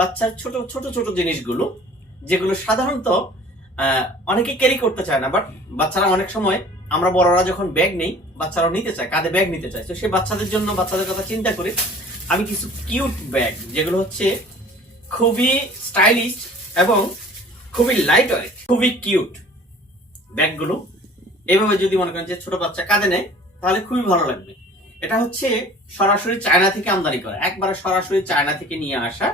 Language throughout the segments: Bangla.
বাচ্চার ছোট ছোট ছোট জিনিসগুলো, যেগুলো সাধারণত অনেকে ক্যারি করতে চায় না, বাট বাচ্চারা অনেক সময়, আমরা বড়রা যখন ব্যাগ নেই, বাচ্চারাও নিতে চায়, কাঁধে ব্যাগ নিতে চায়। তো সেই বাচ্চাদের জন্য, বাচ্চাদের কথা চিন্তা করে আমি কিছু কিউট ব্যাগ, যেগুলো হচ্ছে খুবই স্টাইলিশ এবং খুবই লাইট ওয়েট, খুবই কিউট ব্যাগগুলো এইভাবে যদি মনে করেন যে ছোট বাচ্চা কাঁধে নেয়, তাহলে খুবই ভালো লাগবে। এটা হচ্ছে সরাসরি চায়না থেকে আমদানি করা, একবারে সরাসরি চায়না থেকে নিয়ে আসা।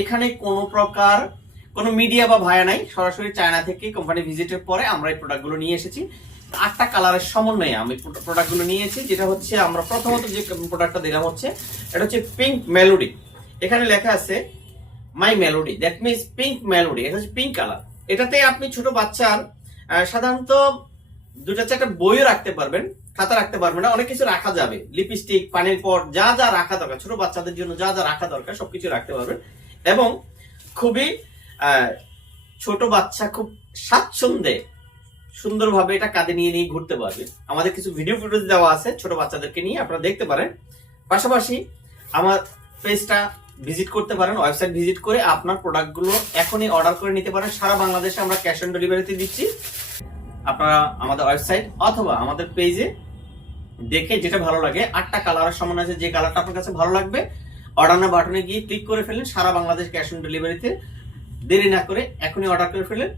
এখানে কোনো প্রকার কোনো মিডিয়া বা ভায়া নাই, সরাসরি চায়না থেকে কোম্পানি ভিজিটের পরে আমরা এই প্রোডাক্টগুলো নিয়ে এসেছি। 8টা কালারের সমন্বয়ে আমি প্রোডাক্টগুলো নিয়েছি। যেটা হচ্ছে আমরা প্রথমত যে প্রোডাক্টটা দিলাম হচ্ছে, এটা হচ্ছে পিঙ্ক মেলোডি। এখানে লেখা আছে my melody, that means pink melody. এটা হচ্ছে পিঙ্ক কালার। এটাতে আপনি ছোট বাচ্চার সাধারণত 2-4টা বইও রাখতে পারবেন, খাতা রাখতে পারবেন না, অনেক কিছু রাখা যাবে, লিপস্টিক, পানির পট, যা যা রাখা দরকার, ছোট বাচ্চাদের জন্য যা যা রাখা দরকার সবকিছু রাখতে পারবেন। এবং খুবই ছোট বাচ্চা খুব স্বাচ্ছন্দ্যে সুন্দরভাবে এটা কাঁধে নিয়ে নিয়ে ঘুরতে পারবে। আমাদের কিছু ভিডিও ফুটেজ দেওয়া আছে ছোট বাচ্চাদেরকে নিয়ে, আপনারা দেখতে পারেন। পাশাপাশি আমার পেজটা ভিজিট করতে পারেন, ওয়েবসাইট ভিজিট করে আপনার প্রোডাক্টগুলো এখনই অর্ডার করে নিতে পারেন। সারা বাংলাদেশে আমরা ক্যাশ অন ডেলিভারিতে দিচ্ছি। আপনারা আমাদের ওয়েবসাইট অথবা আমাদের পেজে দেখে যেটা ভালো লাগে, 8টা কালারের সমন্বয় আছে, যে কালারটা আপনার কাছে ভালো লাগবে অর্ডার না বাটনে গিয়ে ক্লিক করে ফেলেন। সারা বাংলাদেশ ক্যাশ অন ডেলিভারিতে, দেরি না করে এখনই অর্ডার করে ফেলেন।